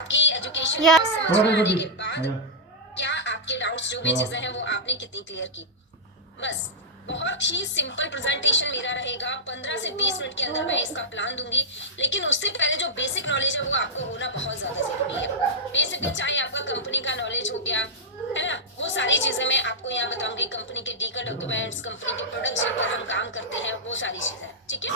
आपकी एजुकेशन या को समझ में आने के बाद क्या आपके डाउट्स जो भी चीजें हैं वो आपने कितनी क्लियर की? बस बहुत ही सिंपल प्रेजेंटेशन मेरा रहेगा, 15 से 20 मिनट के अंदर मैं इसका प्लान दूंगी। लेकिन उससे पहले जो बेसिक नॉलेज है वो आपको होना बहुत ज्यादा जरूरी है। बेसिक है, चाहे आपका कंपनी का नॉलेज हो गया है ना, वो सारी चीजें मैं आपको यहाँ बताऊंगी। कंपनी के डी का डॉक्यूमेंट्स, कंपनी के प्रोडक्ट्स जिन पर हम काम करते हैं, वो सारी चीजें, ठीक है।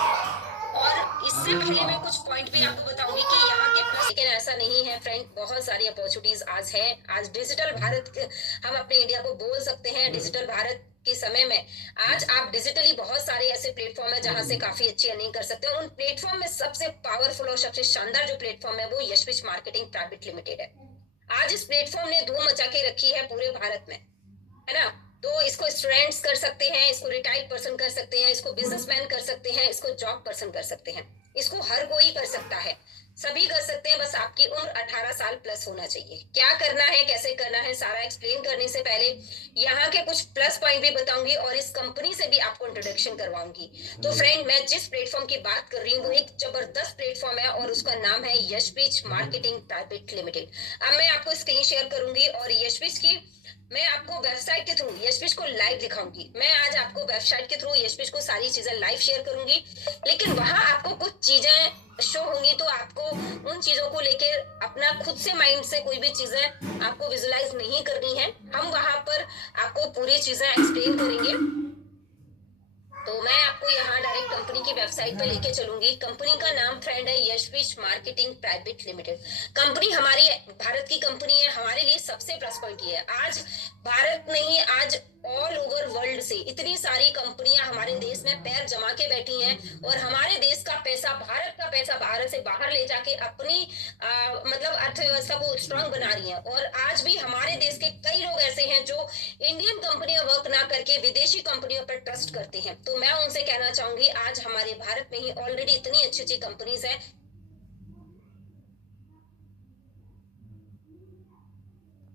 और इससे पहले मैं कुछ पॉइंट भी आपको बताऊंगी कि यहाँ के प्लस, लेकिन ऐसा नहीं है फ्रेंड, बहुत सारी अपॉर्चुनिटीज आज है। आज डिजिटल भारत हम अपने इंडिया को बोल सकते हैं डिजिटल भारत के समय में। आज आप डिजिटली बहुत सारे ऐसे प्लेटफॉर्म है जहां से काफी अच्छी अर्निंग कर सकते हैं। उन प्लेटफॉर्म में सबसे पावरफुल और सबसे शानदार जो प्लेटफॉर्म है वो यशविच मार्केटिंग प्राइवेट लिमिटेड है। आज इस प्लेटफॉर्म ने धूम मचा के रखी है पूरे भारत में, है ना। तो इसको स्टूडेंट्स कर सकते हैं, इसको रिटायर्ड पर्सन कर सकते हैं, इसको बिजनेसमैन कर सकते हैं, इसको जॉब पर्सन कर सकते हैं, इसको हर कोई कर सकता है, सभी कर सकते हैं। बस आपकी उम्र 18 साल प्लस होना चाहिए। क्या करना है, कैसे करना है, सारा एक्सप्लेन करने से पहले यहाँ के कुछ प्लस पॉइंट भी बताऊंगी और इस कंपनी से भी आपको इंट्रोडक्शन करवाऊंगी। तो फ्रेंड, मैं जिस प्लेटफॉर्म की बात कर रही हूँ वो एक जबरदस्त प्लेटफॉर्म है और उसका नाम है यशविच मार्केटिंग प्राइवेट लिमिटेड। अब मैं आपको स्क्रीन शेयर करूंगी और यशविच की मैं आपको वेबसाइट के थ्रू यशविच को लाइव दिखाऊंगी। मैं आज आपको वेबसाइट के थ्रू यशविच को सारी चीजें लाइव शेयर करूंगी, लेकिन वहां आपको कुछ चीजें शो होंगी तो आपको उन चीजों को लेकर अपना खुद से माइंड से कोई भी चीजें आपको विजुलाइज नहीं करनी है। हम वहां पर आपको पूरी चीजें एक्सप्लेन करेंगे। तो मैं आपको यहाँ डायरेक्ट कंपनी की वेबसाइट पे लेके चलूंगी। कंपनी का नाम फ्रेंड है यशविच मार्केटिंग प्राइवेट लिमिटेड। कंपनी हमारी भारत की कंपनी है। हमारे लिए सबसे प्लस पॉइंट ये है, आज भारत नहीं, आज ऑल ओवर वर्ल्ड से इतनी सारी कंपनियां हमारे देश में पैर जमा के बैठी हैं और हमारे देश का पैसा, भारत का पैसा भारत से बाहर ले जाके अपनी मतलब अर्थव्यवस्था को स्ट्रांग बना रही है। और आज भी हमारे देश के कई लोग ऐसे हैं जो इंडियन कंपनियां वर्क ना करके विदेशी कंपनियों पर ट्रस्ट करते हैं। तो मैं उनसे कहना चाहूंगी, आज हमारे भारत में ही ऑलरेडी इतनी अच्छी अच्छी कंपनीज हैं।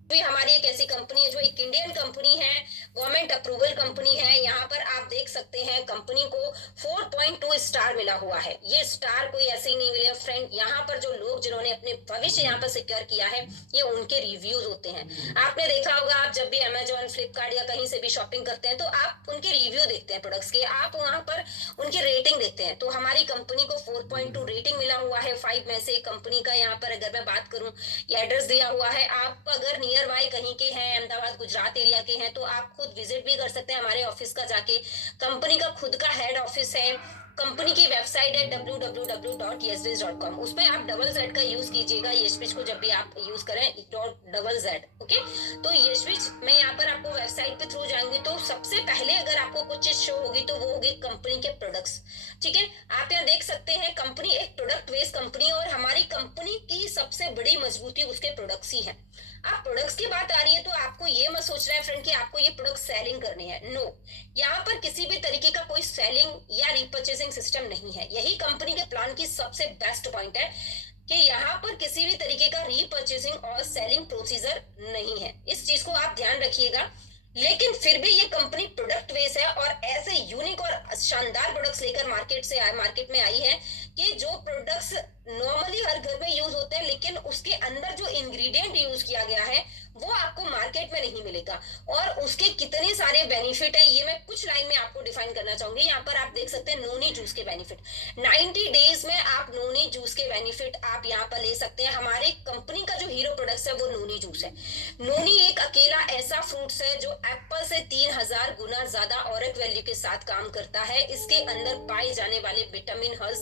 भी हमारी एक ऐसी कंपनी है जो एक इंडियन कंपनी है, गवर्नमेंट अप्रूवल कंपनी है। यहाँ पर आप देख सकते हैं कंपनी को 4.2 स्टार मिला हुआ है। ये स्टार कोई ऐसे ही नहीं मिले फ्रेंड, यहाँ पर जो लोग जिन्होंने अपने भविष्य यहाँ पर सिक्योर किया है, ये उनके रिव्यूज होते हैं। आपने देखा होगा, आप जब भी अमेजोन, फ्लिपकार्ट या कहीं से भी शॉपिंग करते हैं तो आप उनके रिव्यू देखते हैं प्रोडक्ट्स के, आप वहां पर उनकी रेटिंग देखते हैं। तो हमारी कंपनी को 4.2 रेटिंग मिला हुआ है 5 में से। कंपनी का यहाँ पर अगर मैं बात करूं, ये एड्रेस दिया हुआ है। आप अगर नियर बाय कहीं के हैं, अहमदाबाद गुजरात एरिया के हैं, तो आप खुद विजिट भी कर सकते हैं हमारे ऑफिस का जाके। कंपनी का खुद का हेड ऑफिस है। कंपनी की वेबसाइट है www.yesbiz.com। उस पर आप डबल जेड का यूज कीजिएगा यशविच को जब भी आप यूज करें, डबल जेड, ओके। तो यशविच, मैं यहाँ पर आपको वेबसाइट पे थ्रू जाऊंगी तो सबसे पहले अगर आपको कुछ चीज शो होगी तो वो होगी कंपनी के प्रोडक्ट्स, ठीक है। आप यहाँ देख सकते हैं कंपनी एक प्रोडक्ट बेस्ड कंपनी है और हमारी कंपनी की सबसे बड़ी मजबूती उसके प्रोडक्ट्स ही है। आप प्रोडक्ट्स की बात आ रही है तो आपको ये मत सोच रहा है फ्रेंड कि आपको ये प्रोडक्ट सेलिंग करने हैं, नो। यहाँ पर किसी भी तरीके का कोई सेलिंग या रिपर्चेसिंग सिस्टम नहीं है। यही कंपनी के प्लान की सबसे बेस्ट पॉइंट है कि यहाँ पर किसी भी तरीके का रीपर्चेसिंग और सेलिंग प्रोसीजर नहीं है। इस चीज को आप ध्यान रखिएगा। लेकिन फिर भी ये कंपनी प्रोडक्ट बेस है और ऐसे यूनिक और शानदार प्रोडक्ट्स लेकर मार्केट में आई है कि जो प्रोडक्ट्स नॉर्मली हर घर में यूज होते हैं, लेकिन उसके अंदर जो इंग्रेडिएंट यूज किया गया है वो आपको मार्केट में नहीं मिलेगा। और उसके कितने सारे बेनिफिट है ये मैं कुछ लाइन में आपको डिफाइन करना चाहूंगी। यहाँ पर आप देख सकते हैं नोनी जूस के बेनिफिट। 90 डेज में आप नोनी जूस के बेनिफिट आप यहाँ पर ले सकते हैं। हमारे कंपनी का जो हीरो प्रोडक्ट है वो नोनी जूस है। नोनी एक अकेला ऐसा फ्रूट्स है जो एप्पल से 3000 गुना ज्यादा ऑरिक वैल्यू के साथ काम करता है। इसके अंदर पाए जाने वाले विटामिन हब्स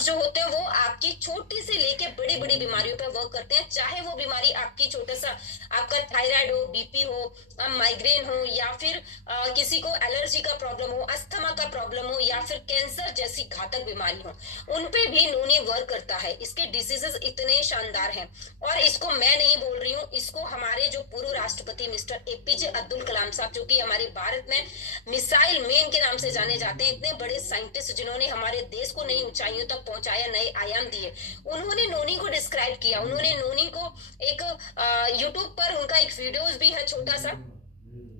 जो होते हैं वो आपकी छोटी से लेके बड़ी बड़ी बीमारियों पर वर्क करते हैं। चाहे वो बीमारी आपकी छोटा सा आपका थायराइड हो, बीपी हो, माइग्रेन हो, या फिर किसी को एलर्जी का प्रॉब्लम हो, अस्थमा का प्रॉब्लम हो, या फिर कैंसर जैसी घातक बीमारी हो, उन पे भी नोनी वर्क करता है। इसके डिसीजेस इतने शानदार हैं और इसको मैं नहीं बोल रही हूँ, इसको हमारे जो पूर्व राष्ट्रपति मिस्टर एपीजे अब्दुल कलाम साहब, जो कि हमारे भारत में मिसाइल मैन के नाम से जाने जाते हैं, इतने बड़े साइंटिस्ट जिन्होंने हमारे देश को नई ऊंचाइयों तक पहुंचाया, नए आयाम दिए, उन्होंने नोनी को डिस्क्राइब किया। उन्होंने नोनी को एक यूट्यूब पर उनका एक वीडियोस भी है छोटा सा,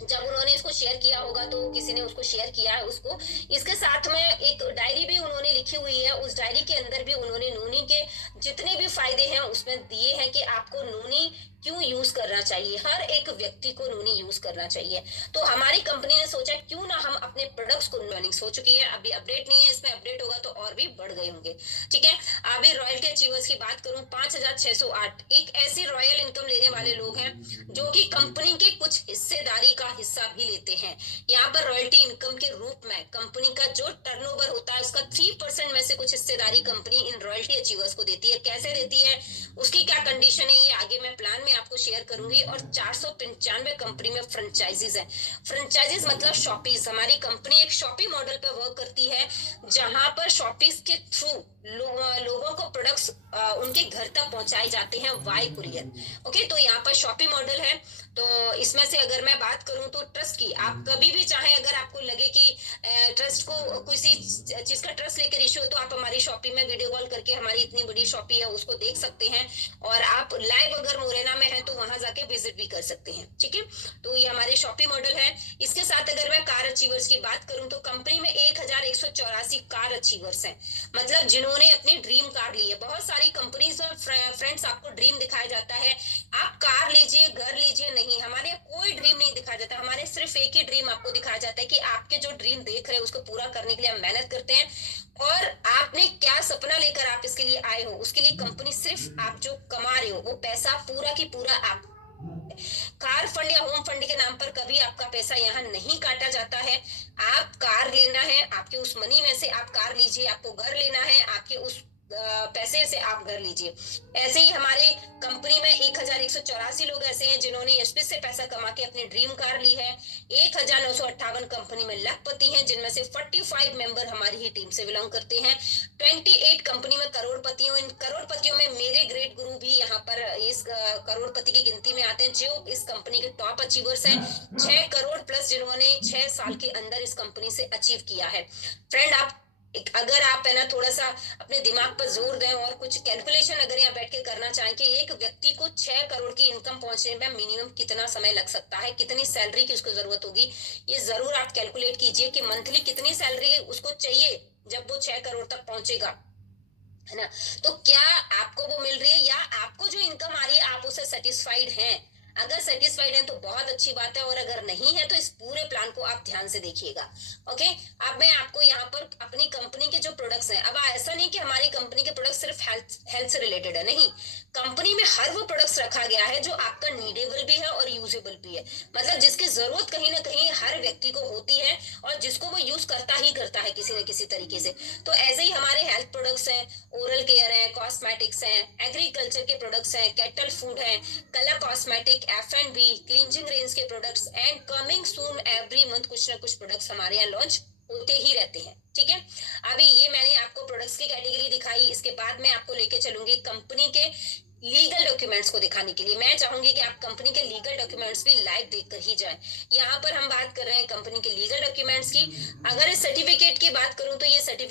जब उन्होंने इसको शेयर किया होगा तो किसी ने उसको शेयर किया है उसको। इसके साथ में एक डायरी भी उन्होंने लिखी हुई है, उस डायरी के अंदर भी उन्होंने नूनी के जितने भी फायदे हैं उसमें दिए हैं कि आपको नूनी क्यों यूज करना चाहिए, हर एक व्यक्ति को नूनी यूज करना चाहिए। तो हमारी कंपनी ने सोचा क्यों ना हम अपने प्रोडक्ट्स को, अर्निंग्स हो चुकी है, अभी अपडेट नहीं है, इसमें अपडेट होगा तो और भी बढ़ गए होंगे। ठीक है, अभी रॉयल्टी अचीवर्स की बात करूं, 5,608 एक ऐसे रॉयल इनकम लेने वाले लोग हैं जो कि कंपनी के कुछ हिस्सेदारी का हिस्सा भी लेते हैं। यहाँ पर रॉयल्टी इनकम के रूप में कंपनी का जो टर्नओवर होता है उसका 3% में से कुछ हिस्सेदारी कंपनी इन रॉयल्टी अचीवर्स को देती है। कैसे देती है, उसकी क्या कंडीशन है, ये आगे मैं प्लान में आपको शेयर करूंगी। और 495 कंपनी में फ्रेंचाइजीज है। फ्रेंचाइजीज मतलब शॉपीज, हमारी कंपनी एक शॉपी मॉडल पे वर्क करती है जहां पर शॉपीज के थ्रू लोगों को प्रोडक्ट्स उनके घर तक पहुंचाए जाते हैं बाय कुरियर। ओके, तो यहाँ पर शॉपी मॉडल है। तो इसमें से अगर मैं बात करूं तो ट्रस्ट की, आप कभी भी चाहे अगर आपको लगे कि ट्रस्ट को किसी चीज का ट्रस्ट लेकर इश्यू हो तो आप हमारी शॉपी में वीडियो कॉल करके, हमारी इतनी बड़ी शॉपी है उसको देख सकते हैं। और आप लाइव अगर मोरेना में हैं तो वहां जाके विजिट भी कर सकते हैं। ठीक है, तो ये हमारी शॉपी मॉडल है। इसके साथ अगर मैं कार अचीवर्स की बात करूं तो कंपनी में 1,184 कार अचीवर्स हैं, मतलब जिन्होंने अपनी ड्रीम कार ली है। बहुत सारी कंपनीज में फ्रेंड्स आपको ड्रीम दिखाया जाता है, आप कार लीजिए, घर लीजिए, नहीं, हमारे यहाँ कोई ड्रीम नहीं दिखाया जाता। हमारे सिर्फ एक ही ड्रीम आपको दिखाया जाता है कि आपके जो ड्रीम देख रहे हैं उसको पूरा करने के लिए हम मेहनत करते हैं। और आपने क्या सपना लेकर आप इसके लिए आए हो, उसके लिए कंपनी सिर्फ आप जो कमा रहे हो वो पैसा पूरा की पूरा आप, कार फंड या होम फंड के नाम पर कभी आपका पैसा यहाँ नहीं काटा जाता है। आप कार लेना है, आपके उस मनी में से आप कार लीजिए, आपको घर लेना है, आपके उस पैसे से आप घर लीजिए। ऐसे ही हमारे कंपनी में 1,184 लोग ऐसे हैं जिन्होंने एसपी से पैसा कमा के अपनी ड्रीम कार ली है। 1,958 कंपनी में लखपति हैं जिनमें से 45 मेंबर हमारी ही टीम से बिलोंग करते हैं। 28 कंपनी में करोड़पतियों, इन करोड़पतियों में मेरे ग्रेट गुरु भी यहाँ पर इस करोड़पति की गिनती में आते हैं जो इस कंपनी के टॉप अचीवर्स हैं। 6 करोड़ प्लस जिन्होंने 6 साल के अंदर इस कंपनी से अचीव किया है। फ्रेंड, आप अगर आप है ना थोड़ा सा अपने दिमाग पर जोर दें और कुछ कैलकुलेशन अगर यहाँ बैठ के करना चाहें कि एक व्यक्ति को 6 करोड़ की इनकम पहुंचने में मिनिमम कितना समय लग सकता है, कितनी सैलरी की उसको जरूरत होगी, ये जरूर आप कैलकुलेट कीजिए कि मंथली कितनी सैलरी उसको चाहिए जब वो 6 करोड़ तक पहुंचेगा, है ना। तो क्या आपको वो मिल रही है या आपको जो इनकम आ रही है आप उससे सेटिस्फाइड हैं? अगर सेटिस्फाइड हैं तो बहुत अच्छी बात है, और अगर नहीं है तो इस पूरे प्लान को आप ध्यान से देखिएगा। ओके, अब मैं आपको यहाँ पर अपनी कंपनी के जो प्रोडक्ट्स हैं, अब ऐसा नहीं कि हमारी कंपनी के प्रोडक्ट सिर्फ हेल्थ से रिलेटेड है, नहीं, कंपनी में हर वो प्रोडक्ट्स रखा गया है जो आपका नीडेबल भी है और यूजेबल भी है, मतलब जिसकी जरूरत कहीं ना कहीं हर व्यक्ति को होती है और जिसको वो यूज करता ही करता है किसी न किसी तरीके से। तो ऐसे ही हमारे हेल्थ प्रोडक्ट्स हैं, ओरल केयर है, कॉस्मेटिक्स हैं, एग्रीकल्चर के प्रोडक्ट्स हैं, कैटल फूड है, colour cosmetic, F&B, cleansing range के products, and coming soon every month कुछ ना कुछ प्रोडक्ट्स हमारे यहाँ लॉन्च होते ही रहते हैं। ठीक है, अभी ये मैंने आपको प्रोडक्ट्स की कैटेगरी दिखाई, इसके बाद मैं आपको लेके चलूंगी कंपनी के लीगल डॉक्यूमेंट्स को दिखाने के लिए। मैं चाहूंगी कि आप कंपनी के लीगल डॉक्यूमेंट्स भी लाइव देखकर ही जाएं। यहाँ पर हम बात कर रहे हैं कंपनी के लीगल डॉक्यूमेंट्स की। अगर इस सर्टिफिकेट की बात करूं तो ये सर्टिफिकेट